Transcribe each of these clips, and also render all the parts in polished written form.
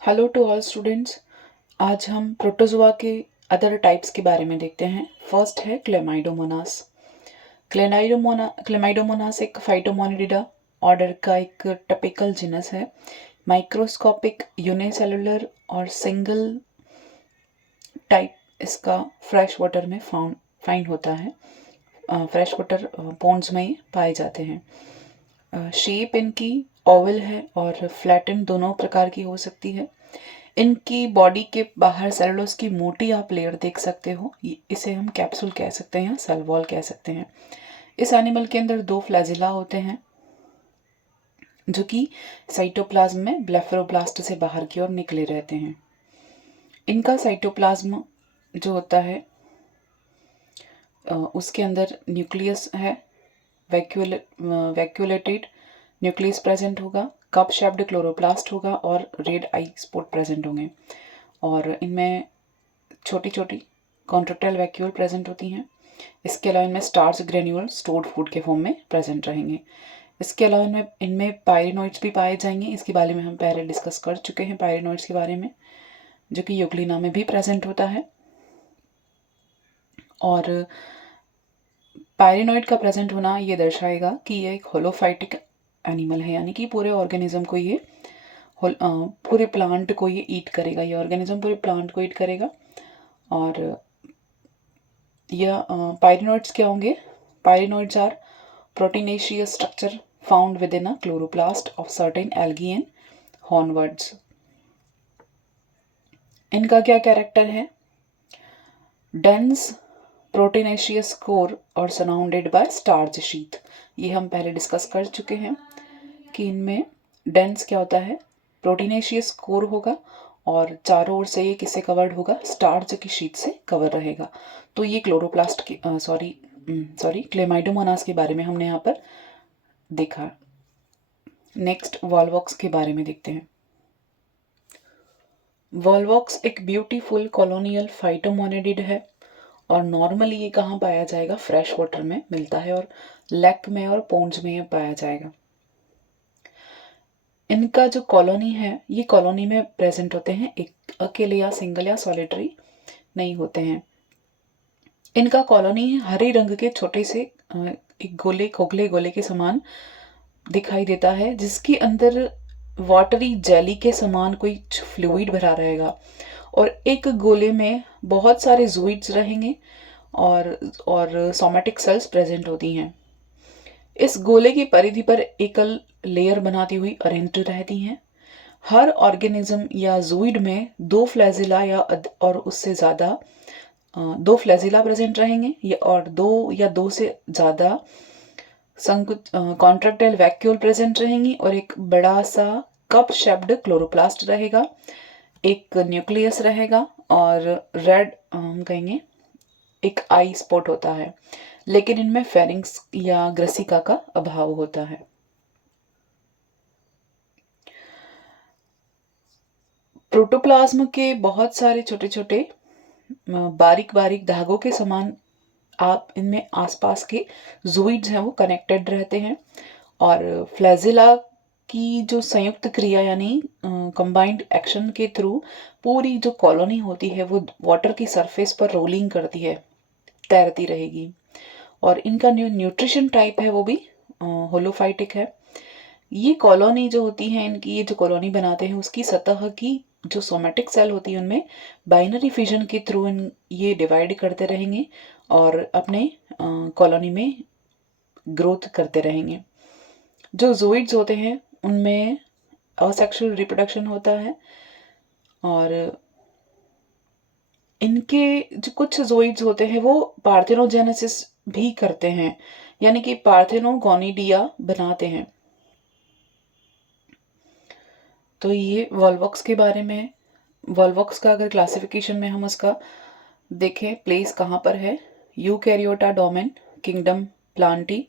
Hello to all students. आज हम protozoa के अदर टाइप्स के बारे में देखते हैं। फर्स्ट है क्लेमाइडोमोनास। क्लेमाइडोमोनास एक फाइटोमोनिडिडा ऑर्डर का एक टपिकल जिनस है। माइक्रोस्कोपिक यूनिसेलुलर और सिंगल टाइप इसका फ्रेश वाटर में फाइंड होता है। फ्रेश वाटर पॉन्ड्स में ही पाए जाते हैं। शेप इनकी ओवल है और फ्लैटन दोनों प्रकार की हो सकती है। इनकी बॉडी के बाहर सेलुलोज की मोटी आप लेयर देख सकते हो। इसे हम कैप्सूल कह सकते हैं या सेल वॉल कह सकते हैं। इस एनिमल के अंदर 2 फ्लैजिला होते हैं जो कि साइटोप्लाज्म में ब्लेफरोब्लास्ट से बाहर की ओर निकले रहते हैं। इनका साइटोप्लाज्म जो होता है उसके अंदर न्यूक्लियस है। वैक्यूलेटेड न्यूक्लियस प्रेजेंट होगा। कप शेप्ड क्लोरोप्लास्ट होगा और रेड आई स्पॉट प्रेजेंट होंगे। और इनमें छोटी छोटी कॉन्ट्रेक्टाइल वैक्यूल प्रेजेंट होती हैं। इसके अलावा इनमें स्टार्च ग्रेन्यूल स्टोर्ड फूड के फॉर्म में प्रेजेंट रहेंगे। इसके अलावा इनमें पायरिनोइड्स भी पाए जाएंगे। इसके बारे में हम पहले डिस्कस कर चुके हैं पायरिनोइड्स के बारे में, जो कि यूग्लिना में भी प्रेजेंट होता है। और पायरिनोइड का प्रेजेंट होना ये दर्शाएगा कि ये एक होलोफाइटिक एनिमल है, यानी कि पूरे ऑर्गेनिज्म को ये पूरे प्लांट को ये ईट करेगा। ये ऑर्गेनिज्म पूरे प्लांट को ईट करेगा। और यह पायरिनोइड्स क्या होंगे? Pyrenoids are proteinaceous structure found within a chloroplast of certain algae and hornworts. इनका क्या कैरेक्टर है? डेंस प्रोटीनेशियस कोर और सराउंडेड बाय स्टार्च शीथ। ये हम पहले डिस्कस कर चुके हैं कि इनमें डेंस क्या होता है? प्रोटीनेशियस कोर होगा और चारों ओर से ये किससे कवर्ड होगा? स्टार्च की शीट से कवर रहेगा। तो ये क्लोरोप्लास्ट की क्लेमाइडोमोनास के बारे में हमने यहाँ पर देखा। नेक्स्ट वॉल्वॉक्स के बारे में देखते हैं। वॉल्वॉक्स एक ब्यूटीफुल कॉलोनियल फाइटोमोनिडिड है और नॉर्मली ये कहाँ पाया जाएगा? फ्रेश वाटर में मिलता है और लेक में और पॉन्ड्स में ये पाया जाएगा। इनका जो कॉलोनी है ये कॉलोनी में प्रेजेंट होते हैं, एक अकेले या सिंगल या सॉलिटरी नहीं होते हैं। इनका कॉलोनी हरे रंग के छोटे से एक गोले खोखले गोले के समान दिखाई देता है, जिसके अंदर वाटरी जेली के समान कोई फ्लूइड भरा रहेगा और एक गोले में बहुत सारे जूइड्स रहेंगे और सोमेटिक सेल्स प्रेजेंट होती हैं। इस गोले की परिधि पर एकल लेयर बनाती हुई अरेंज्ड रहती हैं। हर ऑर्गेनिज्म या जूइड में 2 फ्लैजिला और उससे ज़्यादा 2 फ्लैजिला प्रेजेंट रहेंगे और 2 से ज़्यादा कॉन्ट्रैक्टाइल वैक्यूल प्रेजेंट रहेंगी और एक बड़ा सा कप शेप्ड क्लोरोप्लास्ट रहेगा। एक न्यूक्लियस रहेगा और रेड हम कहेंगे एक आई स्पॉट होता है, लेकिन इनमें फेरिंग्स या ग्रसिका का अभाव होता है। प्रोटोप्लाज्म के बहुत सारे छोटे छोटे बारीक बारीक धागों के समान आप इनमें आसपास के जूइड्स हैं वो कनेक्टेड रहते हैं और फ्लैजिला की जो संयुक्त क्रिया यानी कंबाइंड एक्शन के थ्रू पूरी जो कॉलोनी होती है वो वाटर की सरफेस पर रोलिंग करती है, तैरती रहेगी। और इनका न्यूट्रिशन टाइप है वो भी होलोफाइटिक है। ये कॉलोनी जो होती है इनकी, ये जो कॉलोनी बनाते हैं उसकी सतह की जो सोमेटिक सेल होती है उनमें बाइनरी फिजन के थ्रू ये डिवाइड करते रहेंगे और अपने कॉलोनी में ग्रोथ करते रहेंगे। जो जूइड्स होते हैं उनमें असेक्सुअल रिप्रोडक्शन होता है और इनके जो कुछ जूइड्स होते हैं वो पार्थेनोजेनेसिस भी करते हैं, यानी कि पार्थेनोगोनिडिया बनाते हैं। तो ये वॉल्वॉक्स के बारे में। वॉल्वॉक्स का अगर क्लासिफिकेशन में हम उसका देखें प्लेस कहाँ पर है, Eukaryota domain, kingdom Plantae,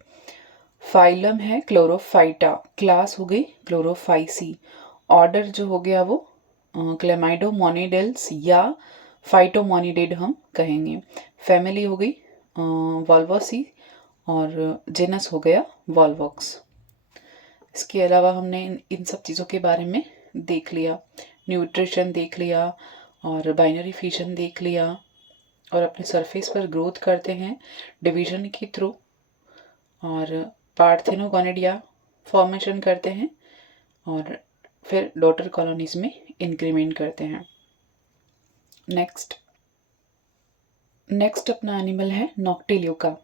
phylum है क्लोरोफाइटा, क्लास हो गई क्लोरोफाइसी, ऑर्डर जो हो गया वो क्लेमाइडोमोनिडेल्स या फाइटोमोनिडेड हम कहेंगे, फैमिली हो गई वॉल्वोसी और जेनस हो गया वॉल्वॉक्स। इसके अलावा हमने इन सब चीज़ों के बारे में देख लिया। न्यूट्रिशन देख लिया और बाइनरी फिशन देख लिया, और अपने सरफेस पर ग्रोथ करते हैं डिवीजन के थ्रू, और पार्थेनोगोनिडिया फॉर्मेशन करते हैं और फिर डॉटर कॉलोनीज में इंक्रीमेंट करते हैं। नेक्स्ट अपना एनिमल है नॉक्टिल्यूका।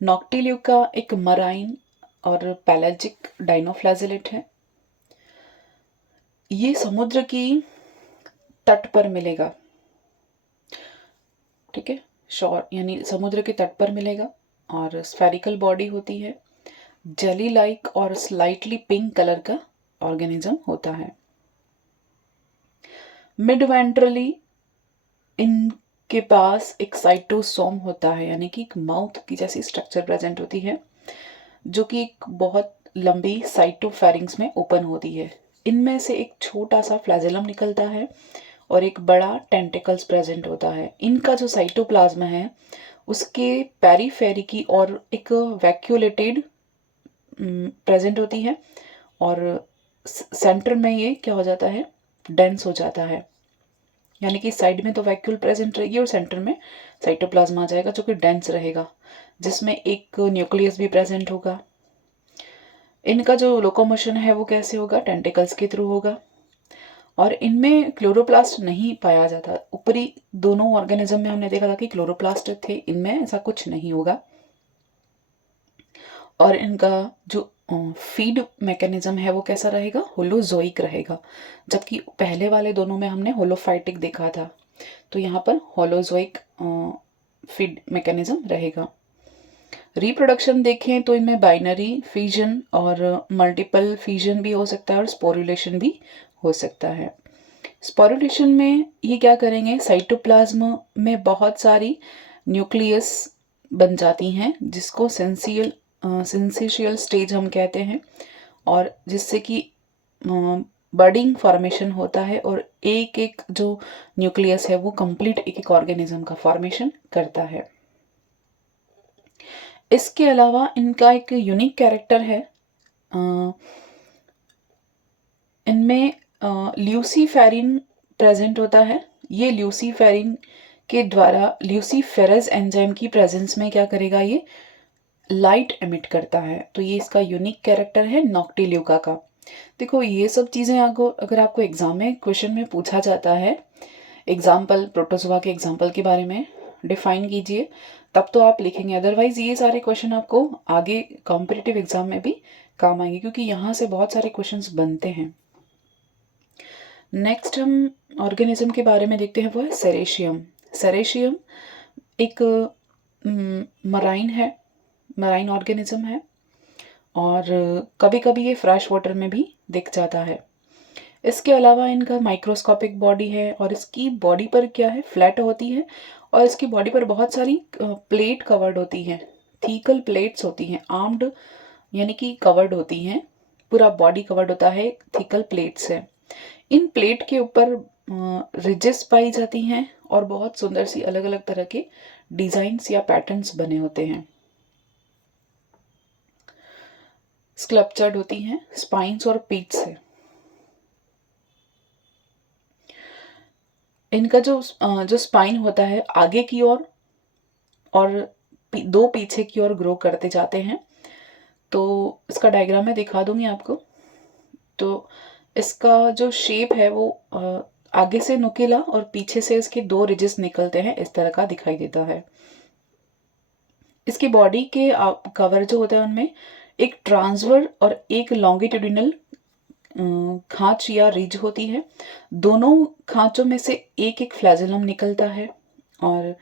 नॉक्टिल्यूका एक मराइन और पैलेजिक डाइनोफ्लैजेलेट है। ये समुद्र की तट पर मिलेगा, ठीक है, शोर यानी समुद्र के तट पर मिलेगा, और स्फेरिकल बॉडी होती है, जेली लाइक और स्लाइटली पिंक कलर का ऑर्गेनिज्म होता है। मिड वेंट्रली इनके पास एक साइटोसोम होता है, यानी कि एक माउथ की जैसी स्ट्रक्चर प्रेजेंट होती है, जो कि एक बहुत लंबी साइटोफेरिंग्स में ओपन होती है। इनमें से एक छोटा सा फ्लैजेलम निकलता है और एक बड़ा टेंटिकल्स प्रेजेंट होता है। इनका जो साइटोप्लाज्म है उसके पेरीफेरी की और एक वैक्यूलेटेड प्रेजेंट होती है, और सेंटर में ये क्या हो जाता है, डेंस हो जाता है, यानी कि साइड में तो वैक्यूल प्रेजेंट रहेगी और सेंटर में साइटोप्लाज्म आ जाएगा जो कि डेंस रहेगा, जिसमें एक न्यूक्लियस भी प्रेजेंट होगा। इनका जो लोकोमोशन है वो कैसे होगा, टेंटिकल्स के थ्रू होगा, और इनमें क्लोरोप्लास्ट नहीं पाया जाता। ऊपरी दोनों ऑर्गेनिज्म में हमने देखा था कि क्लोरोप्लास्ट थे, इनमें ऐसा कुछ नहीं होगा। और इनका जो फीड मैकेनिज्म है वो कैसा रहेगा, होलोजोइक रहेगा, जबकि पहले वाले दोनों में हमने होलोफाइटिक देखा था, तो यहाँ पर होलोजोइक फीड मैकेनिज्म रहेगा। रिप्रोडक्शन देखें तो इनमें बाइनरी फिजन और मल्टीपल फिजन भी हो सकता है और स्पोरुलेशन भी हो सकता है। स्पोरुलेशन में ये क्या करेंगे, साइटोप्लाज्म में बहुत सारी न्यूक्लियस बन जाती हैं, जिसको सिंसिशियल स्टेज हम कहते हैं, और जिससे कि बडिंग फॉर्मेशन होता है, और एक एक जो न्यूक्लियस है वो कंप्लीट एक एक ऑर्गेनिज्म का फॉर्मेशन करता है। इसके अलावा इनका एक यूनिक कैरेक्टर है, इनमें ल्यूसीफेरिन प्रेजेंट होता है। ये ल्यूसीफेरिन के द्वारा ल्यूसीफेरेज एंजाइम की प्रेजेंस में क्या करेगा, ये लाइट एमिट करता है, तो ये इसका यूनिक कैरेक्टर है नॉक्टिल्यूका का। देखो ये सब चीज़ें आपको अगर आपको एग्जाम में क्वेश्चन में पूछा जाता है, एग्जाम्पल प्रोटोजोआ के एग्जाम्पल के बारे में डिफाइन कीजिए, तब तो आप लिखेंगे, अदरवाइज ये सारे क्वेश्चन आपको आगे कॉम्पिटिटिव एग्जाम में भी काम आएंगे, क्योंकि यहाँ से बहुत सारे क्वेश्चंस बनते हैं। नेक्स्ट हम ऑर्गेनिज्म के बारे में देखते हैं, वो है सेरेशियम। सेरेशियम एक मराइन है, मराइन ऑर्गेनिज्म है, और कभी कभी ये फ्रेश वाटर में भी दिख जाता है। इसके अलावा इनका माइक्रोस्कोपिक बॉडी है, और इसकी बॉडी पर क्या है, फ्लैट होती है, और इसकी बॉडी पर बहुत सारी प्लेट कवर्ड होती हैं, थीकल प्लेट्स होती हैं, आर्म्ड यानी कि कवर्ड होती हैं, पूरा बॉडी कवर्ड होता है थीकल प्लेट से। इन प्लेट के ऊपर रिजेस पाई जाती हैं, और बहुत सुंदर सी अलग अलग तरह के डिजाइन्स या पैटर्न्स बने होते हैं। स्कल्पचर्ड होती हैं स्पाइन्स और पीठ से। इनका जो स्पाइन होता है आगे की ओर और दो पीछे की ओर ग्रो करते जाते हैं, तो इसका डायग्राम मैं दिखा दूंगी आपको। तो इसका जो शेप है वो आगे से नुकीला और पीछे से इसके दो रिजेस निकलते हैं, इस तरह का दिखाई देता है। इसकी बॉडी के कवर जो होता है उनमें एक ट्रांसवर और एक लॉन्गिट्यूडिनल खांच या रिज होती है। दोनों खांचों में से एक एक फ्लैजेलम निकलता है, और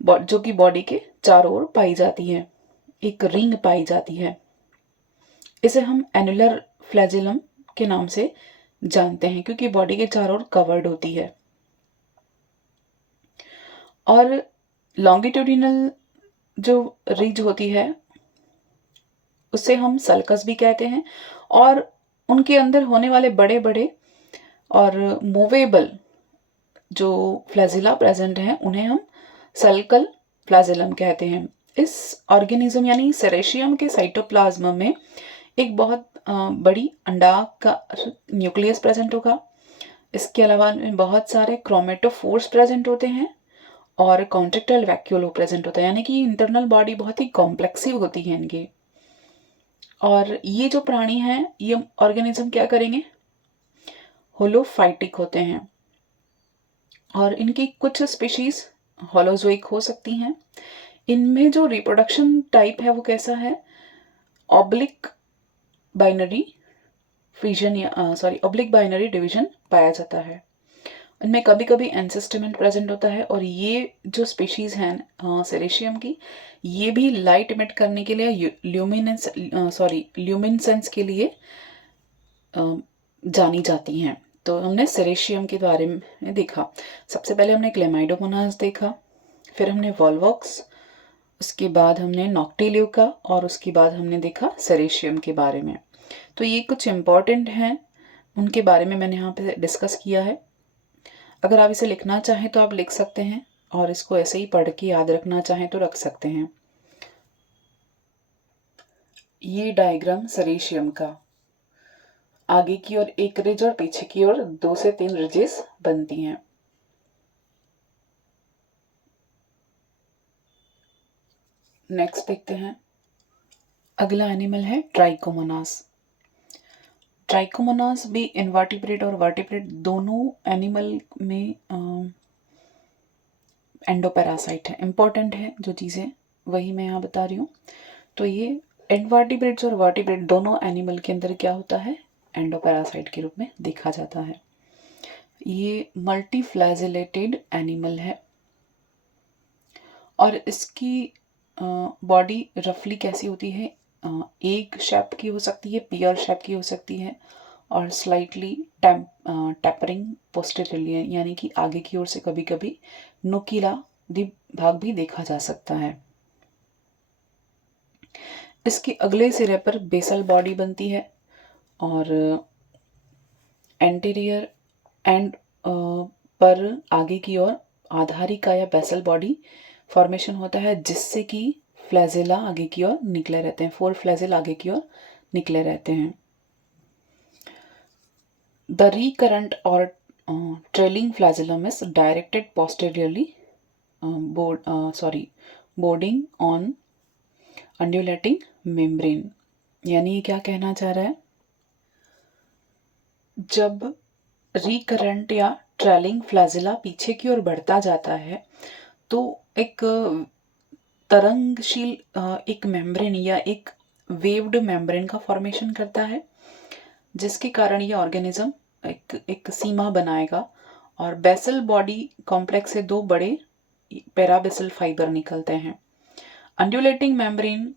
जो कि बॉडी के चारों ओर पाई जाती है, एक रिंग पाई जाती है। इसे हम एनुलर फ्लैजेलम के नाम से जानते हैं, क्योंकि बॉडी के चारों ओर कवर्ड होती है। और लॉन्गिट्यूडिनल जो रिज होती है उसे हम सल्कस भी कहते हैं, और उनके अंदर होने वाले बड़े बड़े और मूवेबल जो फ्लैजिला प्रेजेंट हैं उन्हें हम सल्कल फ्लैजिलम कहते हैं। इस ऑर्गेनिज्म यानी सेरेशियम के साइटोप्लाज्म में एक बहुत बड़ी अंडाकार न्यूक्लियस प्रेजेंट होगा, इसके अलावा इनमें बहुत सारे क्रोमेटोफोर्स प्रेजेंट होते हैं और कॉन्ट्रेक्टाइल वैक्यूलो प्रेजेंट होता है, यानी कि इंटरनल बॉडी बहुत ही कॉम्प्लेक्सिव होती है इनकी। और ये जो प्राणी हैं, ये ऑर्गेनिज्म क्या करेंगे, होलोफाइटिक होते हैं। और इनकी कुछ स्पीशीज होलोजोइक हो सकती हैं। इनमें जो रिप्रोडक्शन टाइप है वो कैसा है, ऑब्लिक बाइनरी फिजन या ऑब्लिक बाइनरी डिवीजन पाया जाता है। इनमें कभी कभी एंसेस्टमेंट प्रेजेंट होता है। और ये जो स्पीशीज हैं सेरेशियम की, ये भी लाइट इमिट करने के लिए ल्यूमिनेसेंस के लिए जानी जाती हैं। तो हमने सेरेशियम के बारे में देखा। सबसे पहले हमने क्लेमाइडोमोनास देखा, फिर हमने वॉल्वॉक्स, उसके बाद हमने नॉक्टिल्यूका, और उसके बाद हमने देखा सेरेशियम के बारे में। तो ये कुछ इम्पॉर्टेंट हैं, उनके बारे में मैंने यहाँ पे डिस्कस किया है। अगर आप इसे लिखना चाहें तो आप लिख सकते हैं, और इसको ऐसे ही पढ़ के याद रखना चाहें तो रख सकते हैं। ये डायग्राम सेरेशियम का, आगे की ओर एक रिज और पीछे की ओर 2 से 3 रिजेस बनती हैं। नेक्स्ट देखते हैं। अगला एनिमल है ट्राइकोमोनास। ट्राइकोमोनास भी इनवर्टिब्रेट और वर्टिब्रेट दोनों एनिमल में एंडोपैरासाइट है। इंपॉर्टेंट है जो चीज़ें, वही मैं यहाँ बता रही हूँ। तो ये इनवर्टिब्रेट्स और वर्टिब्रेट दोनों एनिमल के अंदर क्या होता है, एंडोपैरासाइट के रूप में देखा जाता है। ये मल्टीफ्लैजिलेटेड एनिमल है और इसकी बॉडी रफली कैसी होती है, एग शेप की हो सकती है, पियर शेप की हो सकती है, और स्लाइटली टैपरिंग पोस्टेरियरली, यानी कि आगे की ओर से कभी कभी नुकीला भाग भी देखा जा सकता है। इसके अगले सिरे पर बेसल बॉडी बनती है और एंटीरियर एंड पर आगे की ओर आधारिका या बेसल बॉडी फॉर्मेशन होता है, जिससे कि फ्लैजेला आगे की ओर निकले रहते हैं, 4 फ्लैजेल आगे की ओर निकले रहते हैं। द रिकरेंट और trailing flagellum is directed posteriorly boarding on undulating membrane. यानी क्या कहना चाह रहा है, जब रिकरेंट या ट्रेलिंग फ्लैजेला पीछे की ओर बढ़ता जाता है तो एक तरंगशील एक मेम्ब्रेन या एक वेव्ड मेम्ब्रेन का फॉर्मेशन करता है, जिसके कारण ये ऑर्गेनिज्म एक सीमा बनाएगा और बेसल बॉडी कॉम्प्लेक्स से 2 बड़े पैराबेसल फाइबर निकलते हैं। अंडुलेटिंग मेम्ब्रेन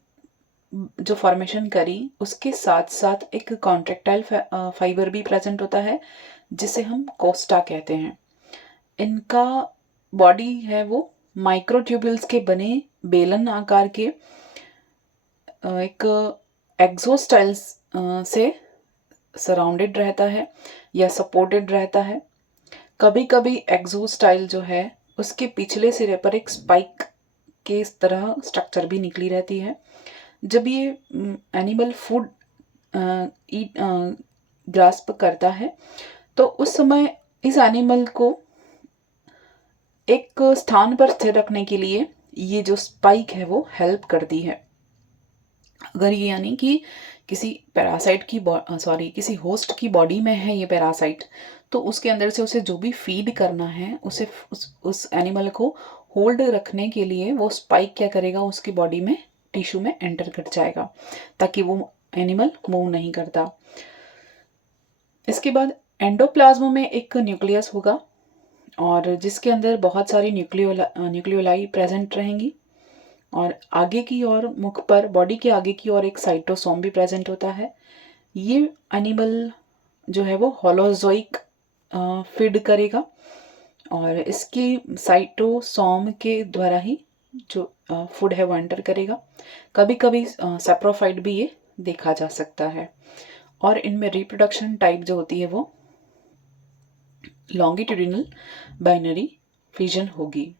जो फॉर्मेशन करी, उसके साथ साथ एक कॉन्ट्रेक्टाइल फाइबर भी प्रेजेंट होता है, जिसे हम कोस्टा कहते हैं। इनका बॉडी है वो माइक्रोट्यूब्यूल्स के बने बेलन आकार के एक एक्सोस्टाइल्स से सराउंडेड रहता है या सपोर्टेड रहता है। कभी कभी एक्सोस्टाइल जो है उसके पिछले सिरे पर एक स्पाइक के इस तरह स्ट्रक्चर भी निकली रहती है। जब ये एनिमल फूड ग्रास्प करता है तो उस समय इस एनिमल को एक स्थान पर स्थिर रखने के लिए ये जो स्पाइक है वो हेल्प करती है। अगर ये यानी कि किसी पैरासाइट की किसी होस्ट की बॉडी में है ये पैरासाइट, तो उसके अंदर से उसे जो भी फीड करना है, उसे उस एनिमल को होल्ड रखने के लिए वो स्पाइक क्या करेगा, उसकी बॉडी में टिश्यू में एंटर कर जाएगा ताकि वो एनिमल मूव नहीं करता। इसके बाद एंडोप्लाज्म में एक न्यूक्लियस होगा और जिसके अंदर बहुत सारी न्यूक्लियोलाई प्रेजेंट रहेंगी, और आगे की ओर मुख पर बॉडी के आगे की ओर एक साइटोसोम भी प्रेजेंट होता है। ये एनिमल जो है वो होलोजोइक फीड करेगा और इसकी साइटोसोम के द्वारा ही जो फूड है वो एंटर करेगा। कभी कभी सैप्रोफाइट भी ये देखा जा सकता है। और इनमें रिप्रोडक्शन टाइप जो होती है वो लॉन्गिट्यूडिनल बाइनरी फिजन होगी।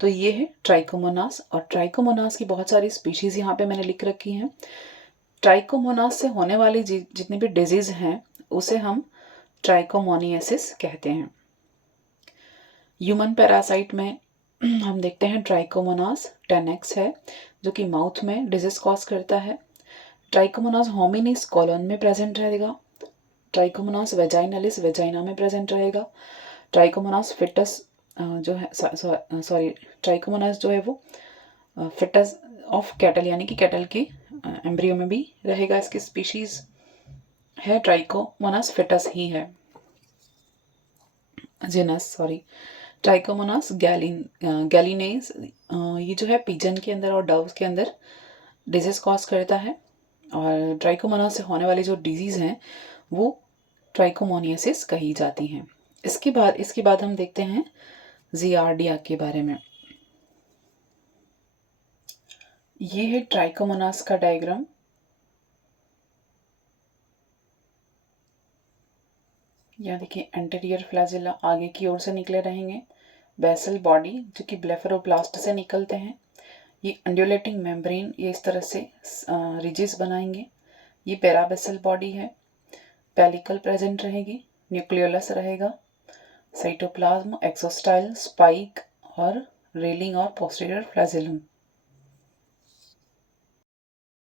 तो ये है ट्राइकोमोनास, और ट्राइकोमोनास की बहुत सारी स्पीशीज़ यहाँ पे मैंने लिख रखी हैं। ट्राइकोमोनास से होने वाली जितने भी डिजीज़ हैं उसे हम ट्राइकोमोनियासिस कहते हैं। ह्यूमन पैरासाइट में हम देखते हैं ट्राइकोमोनास टेनेक्स है, जो कि माउथ में डिजीज कॉज करता है। ट्राइकोमोनास होमिनिस कॉलन में प्रेजेंट रहेगा। ट्राइकोमोनास वेजाइनलिस वेजाइना में प्रेजेंट रहेगा। ट्राइकोमोनास फिटस जो है सॉरी ट्राइकोमोनास जो है वो फिटस ऑफ कैटल यानी कि कैटल के एम्ब्रियो में भी रहेगा। इसकी स्पीशीज है ट्राइकोमोनास फिटस ही है, जिनस सॉरी। ट्राइकोमोनास गैलिनेस ये जो है पिजन के अंदर और डव्स के अंदर डिजीज कॉज करता है। और ट्राइकोमोनास से होने वाली जो डिजीज़ हैं वो ट्राइकोमोनियासिस कही जाती हैं। इसके बाद हम देखते हैं जियार्डिया के बारे में। ये है ट्राइकोमोनास का डायग्राम। यहाँ देखिए एंटीरियर फ्लैजिला आगे की ओर से निकले रहेंगे। बेसल बॉडी जो कि ब्लेफरोब्लास्ट से निकलते हैं। ये अंडुलेटिंग मेम्ब्रेन ये इस तरह से रिजेस बनाएंगे। ये पैराबेसल बॉडी है। पेलिकल प्रेजेंट रहेगी। न्यूक्लियोलस रहेगा। साइटोप्लाज्म, एक्सोस्टाइल, स्पाइक और रेलिंग और पोस्टीरियर फ्लैजिलम।